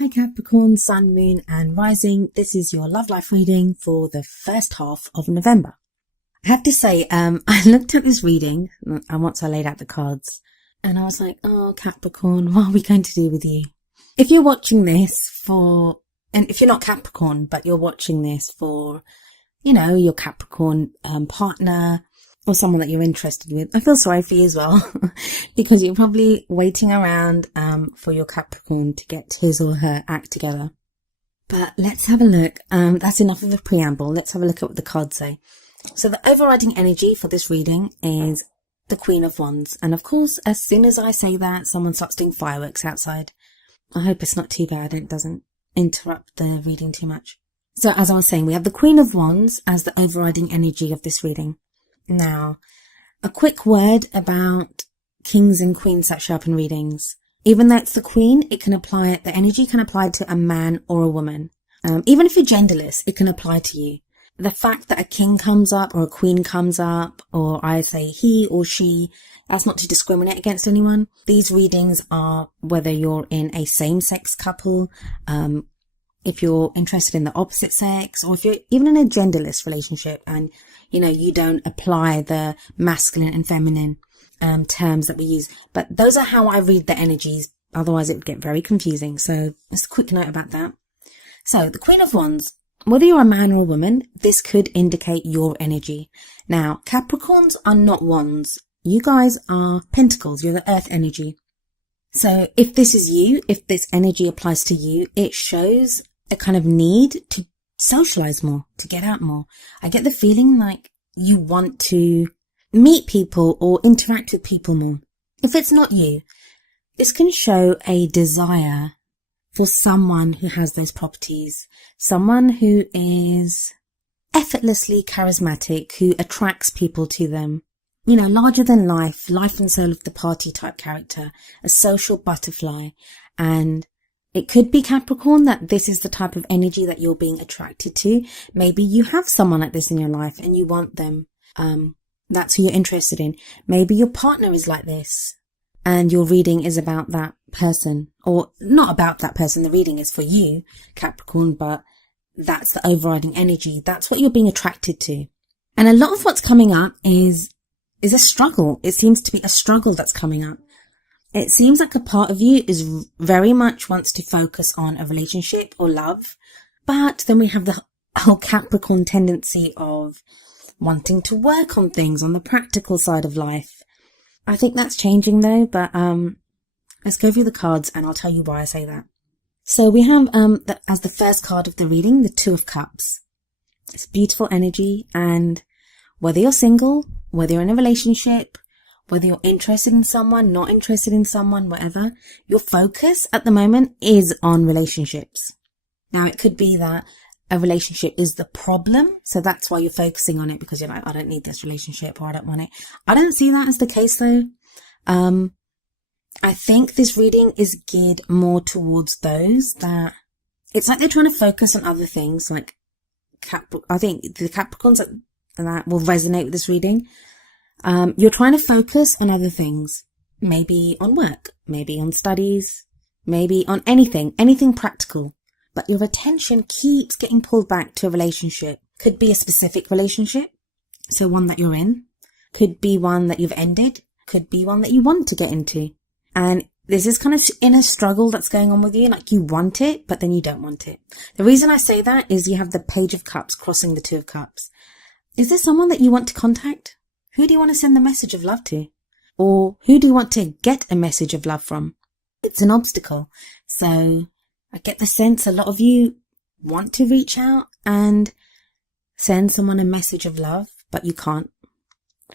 Hi Capricorn, Sun, Moon and Rising. This is your love life reading for the first half of November. I have to say, I looked at this reading and once I laid out the cards and I was like, oh Capricorn, what are we going to do with you? If you're watching this and if you're not Capricorn, but you're watching this for, your Capricorn partner or someone that you're interested with, I feel sorry for you as well because you're probably waiting around for your Capricorn to get his or her act together. But let's have a look. That's enough of a preamble. Let's have a look at what the cards say. So the overriding energy for this reading is the Queen of Wands. And of course, as soon as I say that, someone starts doing fireworks outside. I hope it's not too bad and it doesn't interrupt the reading too much. So as I was saying, we have the Queen of Wands as the overriding energy of this reading. Now, a quick word about kings and queens that show up in readings. Even though it's the queen, the energy can apply to a man or a woman. Even if you're genderless, it can apply to you. The fact that a king comes up or a queen comes up, or I say he or she, that's not to discriminate against anyone. These readings are whether you're in a same-sex couple, if you're interested in the opposite sex, or if you're even in a genderless relationship and, you don't apply the masculine and feminine terms that we use. But those are how I read the energies. Otherwise, it would get very confusing. So just a quick note about that. So the Queen of Wands, whether you're a man or a woman, this could indicate your energy. Now, Capricorns are not wands. You guys are pentacles. You're the earth energy. So if this is you, if this energy applies to you, it shows a kind of need to socialize more, to get out more. I get the feeling like you want to meet people or interact with people more. If it's not you, this can show a desire for someone who has those properties, someone who is effortlessly charismatic, who attracts people to them. Larger than life and soul of the party type character, a social butterfly. And it could be Capricorn that this is the type of energy that you're being attracted to. Maybe you have someone like this in your life and you want them. That's who you're interested in. Maybe your partner is like this and your reading is about that person, or not about that person. The reading is for you, Capricorn, but that's the overriding energy. That's what you're being attracted to. And a lot of what's coming up is a struggle. It seems to be a struggle that's coming up. It seems like a part of you is very much wants to focus on a relationship or love. But then we have the whole Capricorn tendency of wanting to work on things on the practical side of life. I think that's changing though, but let's go through the cards and I'll tell you why I say that. So we have as the first card of the reading, the Two of Cups. It's beautiful energy, and whether you're single, whether you're in a relationship, whether you're interested in someone, not interested in someone, whatever, your focus at the moment is on relationships. Now, it could be that a relationship is the problem, so that's why you're focusing on it, because you're like, I don't need this relationship, or I don't want it. I don't see that as the case though. I think this reading is geared more towards those that it's like they're trying to focus on other things, like I think the Capricorns that will resonate with this reading. You're trying to focus on other things, maybe on work, maybe on studies, maybe on anything practical, but your attention keeps getting pulled back to a relationship. Could be a specific relationship, so one that you're in, could be one that you've ended, could be one that you want to get into. And this is kind of inner struggle that's going on with you, like you want it, but then you don't want it. The reason I say that is you have the Page of Cups crossing the Two of Cups. Is there someone that you want to contact? Who do you want to send the message of love to? Or who do you want to get a message of love from? It's an obstacle. So I get the sense a lot of you want to reach out and send someone a message of love, but you can't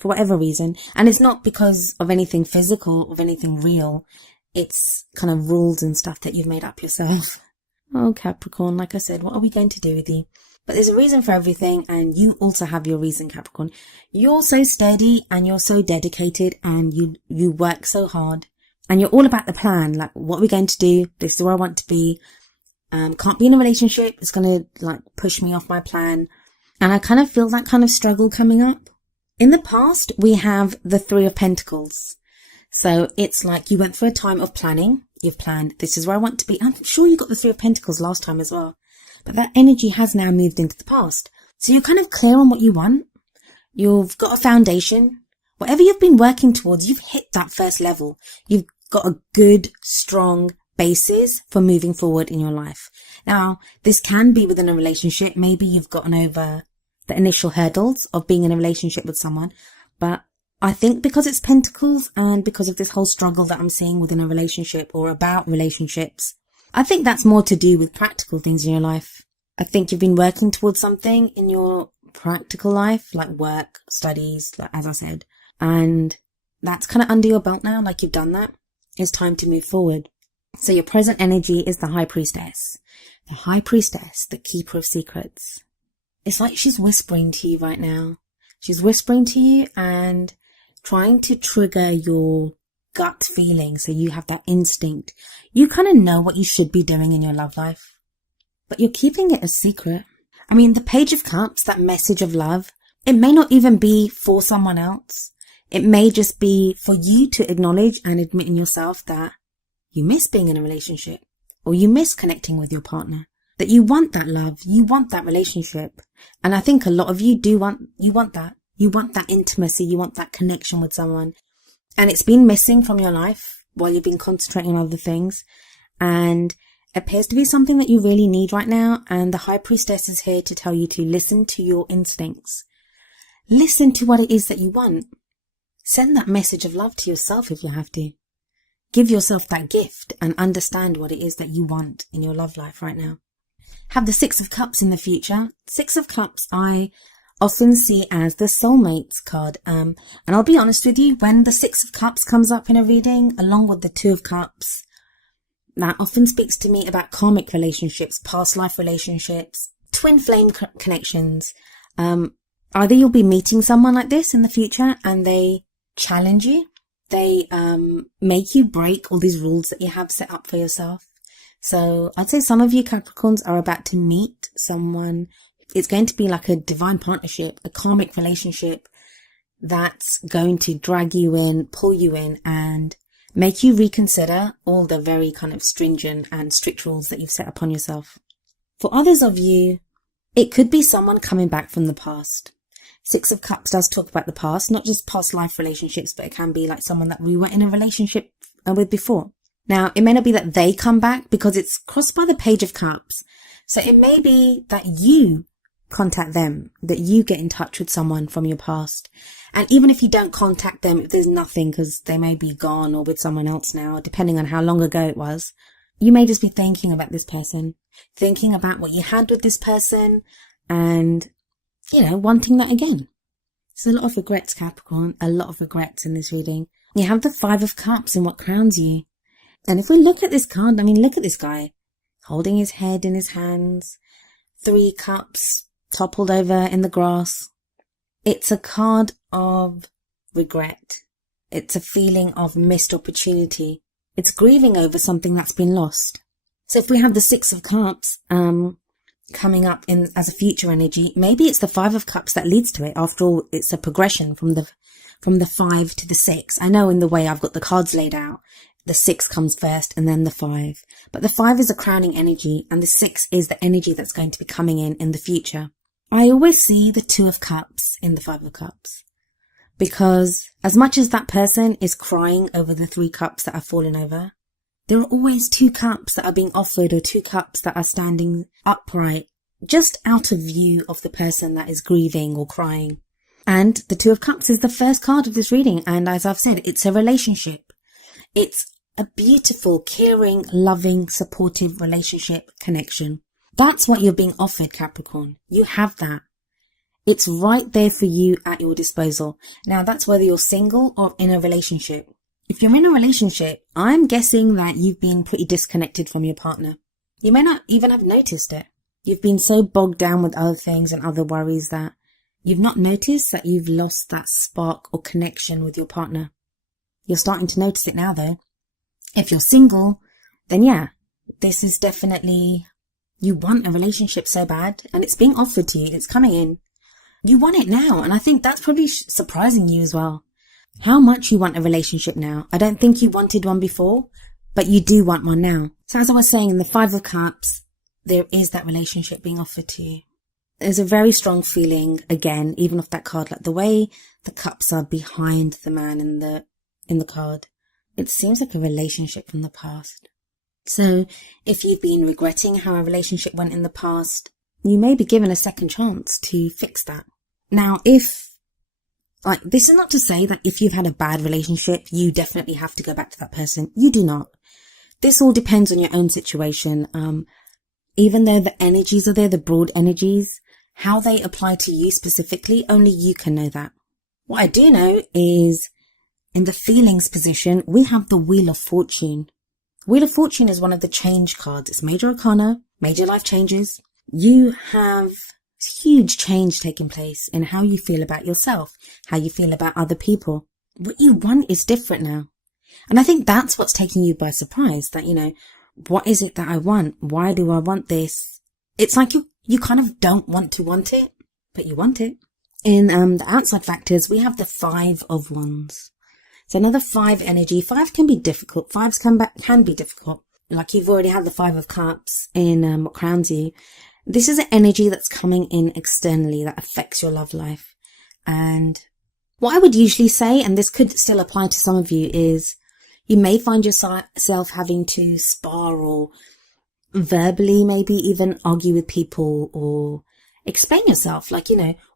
for whatever reason. And it's not because of anything physical or of anything real. It's kind of rules and stuff that you've made up yourself. Oh, Capricorn, like I said, what are we going to do with you? But there's a reason for everything, and you also have your reason, Capricorn. You're so steady and you're so dedicated and you work so hard and you're all about the plan. Like, what are we going to do? This is where I want to be. Can't be in a relationship. It's going to push me off my plan. And I kind of feel that kind of struggle coming up. In the past, we have the Three of Pentacles. So it's like you went through a time of planning You've planned, this is where I want to be. I'm sure you got the Three of Pentacles last time as well. But that energy has now moved into the past. So you're kind of clear on what you want. You've got a foundation. Whatever you've been working towards, you've hit that first level. You've got a good, strong basis for moving forward in your life. Now, this can be within a relationship. Maybe you've gotten over the initial hurdles of being in a relationship with someone. But I think because it's Pentacles and because of this whole struggle that I'm seeing within a relationship or about relationships, I think that's more to do with practical things in your life. I think you've been working towards something in your practical life, like work, studies, like as I said, and that's kind of under your belt now, like you've done that. It's time to move forward. So your present energy is the High Priestess. The High Priestess, the Keeper of Secrets. It's like she's whispering to you right now. She's whispering to you and trying to trigger your gut feeling, so you have that instinct. You kind of know what you should be doing in your love life, but you're keeping it a secret. I mean, the Page of Cups, that message of love, it may not even be for someone else. It may just be for you to acknowledge and admit in yourself that you miss being in a relationship, or you miss connecting with your partner, that you want that love, you want that relationship. And I think a lot of you want that. You want that intimacy, you want that connection with someone. And it's been missing from your life while you've been concentrating on other things. And it appears to be something that you really need right now. And the High Priestess is here to tell you to listen to your instincts. Listen to what it is that you want. Send that message of love to yourself if you have to. Give yourself that gift and understand what it is that you want in your love life right now. Have the Six of Cups in the future. Six of Cups I often see as the soulmates card. And I'll be honest with you, when the Six of Cups comes up in a reading, along with the Two of Cups, that often speaks to me about karmic relationships, past life relationships, twin flame connections. Either you'll be meeting someone like this in the future and they challenge you. They make you break all these rules that you have set up for yourself. So I'd say some of you Capricorns are about to meet someone. It's going to be like a divine partnership, a karmic relationship that's going to drag you in, pull you in, and make you reconsider all the very kind of stringent and strict rules that you've set upon yourself. For others of you, it could be someone coming back from the past. Six of Cups does talk about the past, not just past life relationships, but it can be like someone that we were in a relationship with before. Now, it may not be that they come back because it's crossed by the Page of Cups. So it may be that you contact them, that you get in touch with someone from your past. And even if you don't contact them, if there's nothing because they may be gone or with someone else now, depending on how long ago it was, you may just be thinking about this person, thinking about what you had with this person and, wanting that again. There's a lot of regrets, Capricorn, a lot of regrets in this reading. You have the Five of Cups in what crowns you. And if we look at this card, look at this guy holding his head in his hands, 3 cups toppled over in the grass. It's a card of regret. It's a feeling of missed opportunity. It's grieving over something that's been lost. So if we have the Six of Cups coming up in as a future energy, maybe it's the Five of Cups that leads to it. After all, it's a progression from the 5 to the 6. I know in the way I've got the cards laid out, the 6 comes first and then the 5. But the 5 is a crowning energy and the 6 is the energy that's going to be coming in the future. I always see the Two of Cups in the Five of Cups because as much as that person is crying over the 3 cups that are fallen over, there are always 2 cups that are being offered or 2 cups that are standing upright just out of view of the person that is grieving or crying. And the Two of Cups is the first card of this reading. And as I've said, it's a relationship. It's a beautiful, caring, loving, supportive relationship connection. That's what you're being offered, Capricorn. You have that. It's right there for you at your disposal. Now, that's whether you're single or in a relationship. If you're in a relationship, I'm guessing that you've been pretty disconnected from your partner. You may not even have noticed it. You've been so bogged down with other things and other worries that you've not noticed that you've lost that spark or connection with your partner. You're starting to notice it now, though. If you're single, then yeah, this is definitely, you want a relationship so bad and it's being offered to you. It's coming in. You want it now. And I think that's probably surprising you as well. How much you want a relationship now. I don't think you wanted one before, but you do want one now. So as I was saying, in the Five of Cups, there is that relationship being offered to you. There's a very strong feeling, again, even off that card, like the way the cups are behind the man in the card. It seems like a relationship from the past. So if you've been regretting how a relationship went in the past, you may be given a second chance to fix that. Now, this is not to say that if you've had a bad relationship, you definitely have to go back to that person. You do not. This all depends on your own situation. Even though the energies are there, the broad energies, how they apply to you specifically, only you can know that. What I do know is in the feelings position, we have the Wheel of Fortune. Wheel of Fortune is one of the change cards. It's major arcana, major life changes. You have huge change taking place in how you feel about yourself, how you feel about other people. What you want is different now. And I think that's what's taking you by surprise, that, what is it that I want? Why do I want this? It's like you kind of don't want to want it, but you want it. In the outside factors, we have the Five of Wands. So another 5 energy. 5 can be difficult. 5s can be difficult. Like you've already had the 5 of Cups in what crowns you. This is an energy that's coming in externally that affects your love life. And what I would usually say, and this could still apply to some of you, is you may find yourself having to spar or verbally maybe even argue with people or explain yourself. Like,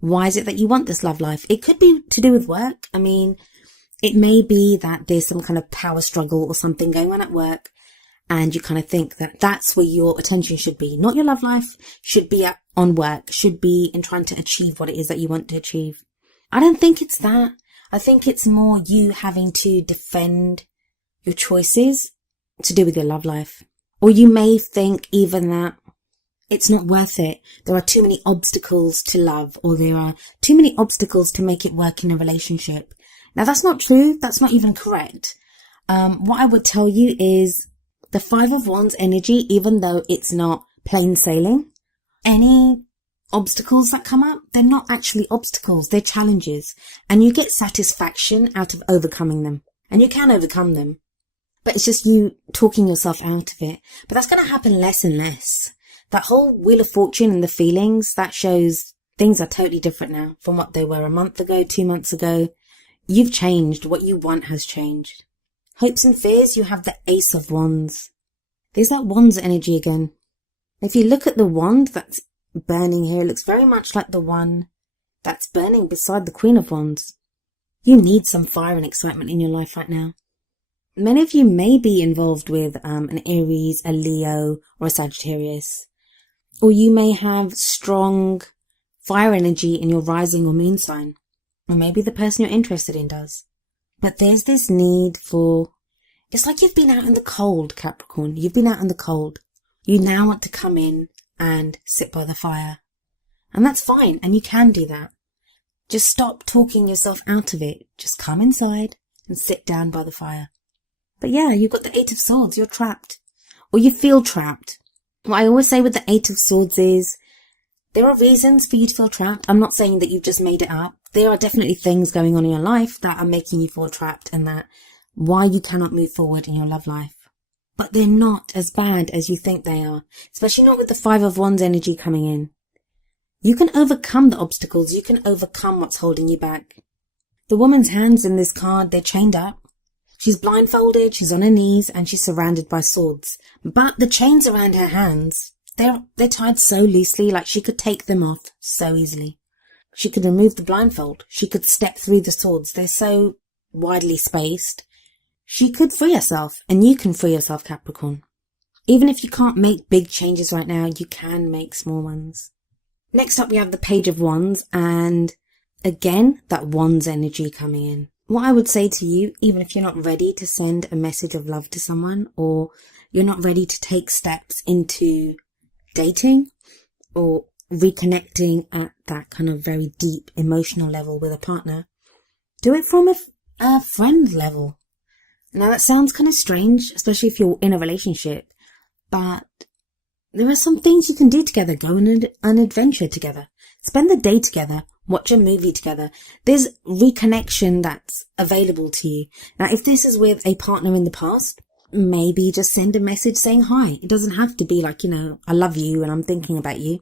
why is it that you want this love life? It could be to do with work. I mean, it may be that there's some kind of power struggle or something going on at work, and you kind of think that that's where your attention should be. Not your love life, should be on work, should be in trying to achieve what it is that you want to achieve. I don't think it's that. I think it's more you having to defend your choices to do with your love life. Or you may think even that it's not worth it. There are too many obstacles to love, or there are too many obstacles to make it work in a relationship. Now, that's not true. That's not even correct. What I would tell you is the 5 of Wands energy, even though it's not plain sailing, any obstacles that come up, they're not actually obstacles. They're challenges. And you get satisfaction out of overcoming them. And you can overcome them. But it's just you talking yourself out of it. But that's going to happen less and less. That whole Wheel of Fortune and the feelings, that shows things are totally different now from what they were a month ago, 2 months ago. You've changed. What you want has changed. Hopes and fears, you have the Ace of Wands. There's that Wands energy again. If you look at the wand that's burning here, it looks very much like the one that's burning beside the Queen of Wands. You need some fire and excitement in your life right now. Many of you may be involved with an Aries, a Leo, or a Sagittarius. Or you may have strong fire energy in your rising or moon sign. Or maybe the person you're interested in does. But there's this need for... It's like you've been out in the cold, Capricorn. You've been out in the cold. You now want to come in and sit by the fire. And that's fine, and you can do that. Just stop talking yourself out of it. Just come inside and sit down by the fire. But yeah, you've got the 8 of Swords. You're trapped. Or you feel trapped. What I always say with the 8 of Swords is there are reasons for you to feel trapped. I'm not saying that you've just made it up. There are definitely things going on in your life that are making you feel trapped, and that why you cannot move forward in your love life. But they're not as bad as you think they are, especially not with the 5 of Wands energy coming in. You can overcome the obstacles. You can overcome what's holding you back. The woman's hands in this card, they're chained up. She's blindfolded, she's on her knees, and she's surrounded by swords. But the chains around her hands, they're tied so loosely, like she could take them off so easily. She could remove the blindfold. She could step through the swords. They're so widely spaced. She could free herself, and you can free yourself, Capricorn. Even if you can't make big changes right now, you can make small ones. Next up, we have the Page of Wands, and again, that Wands energy coming in. What I would say to you, even if you're not ready to send a message of love to someone, or you're not ready to take steps into dating or reconnecting at that kind of very deep emotional level with a partner, do it from a friend level. Now that sounds kind of strange, especially if you're in a relationship, but there are some things you can do together. Go on an adventure together. Spend the day together. Watch a movie together. There's reconnection that's available to you. Now, if this is with a partner in the past, maybe just send a message saying hi. It doesn't have to be like, I love you and I'm thinking about you.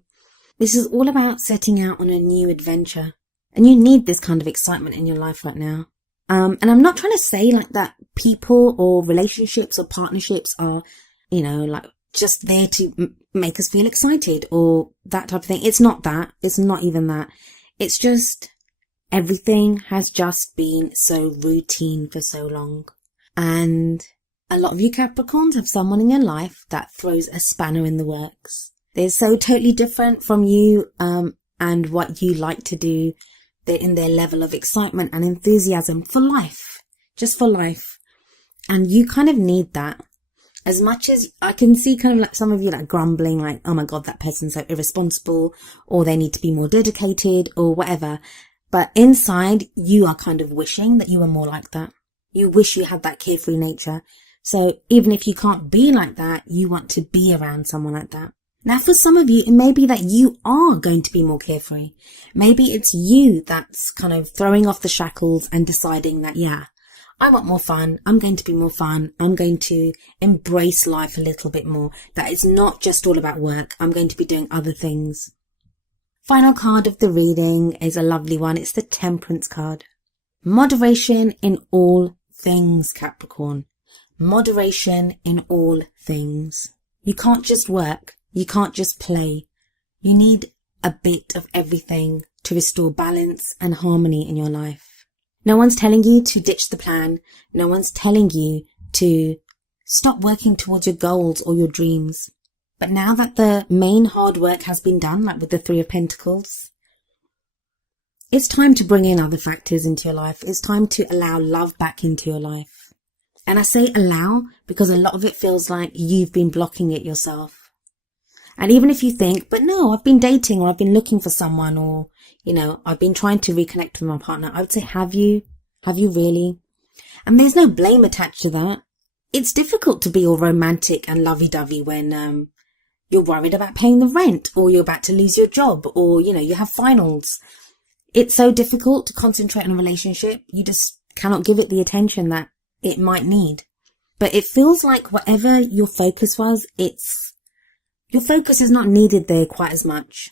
This is all about setting out on a new adventure. And you need this kind of excitement in your life right now. And I'm not trying to say like that people or relationships or partnerships are, like just there to make us feel excited or that type of thing. It's not that. It's not even that. It's just everything has just been so routine for so long. And a lot of you Capricorns have someone in your life that throws a spanner in the works. They're so totally different from you and what you like to do. They're in their level of excitement and enthusiasm for life, just for life. And you kind of need that. As much as I can see kind of like some of you like grumbling like, oh my God, that person's so irresponsible, or they need to be more dedicated or whatever. But inside you are kind of wishing that you were more like that. You wish you had that carefree nature. So even if you can't be like that, you want to be around someone like that. Now, for some of you, it may be that you are going to be more carefree. Maybe it's you that's kind of throwing off the shackles and deciding that, yeah, I want more fun. I'm going to be more fun. I'm going to embrace life a little bit more. That it's not just all about work. I'm going to be doing other things. Final card of the reading is a lovely one. It's the Temperance card. Moderation in all things, Capricorn. Moderation in all things. You can't just work. You can't just play. You need a bit of everything to restore balance and harmony in your life. No one's telling you to ditch the plan. No one's telling you to stop working towards your goals or your dreams. But now that the main hard work has been done, like with the Three of Pentacles, it's time to bring in other factors into your life. It's time to allow love back into your life. And I say allow because a lot of it feels like you've been blocking it yourself. And even if you think, but no, I've been dating or I've been looking for someone or, I've been trying to reconnect with my partner. I would say, have you? Have you really? And there's no blame attached to that. It's difficult to be all romantic and lovey-dovey when you're worried about paying the rent or you're about to lose your job or, you have finals. It's so difficult to concentrate on a relationship. You just cannot give it the attention that it might need. But it feels like whatever your focus was, your focus is not needed there quite as much.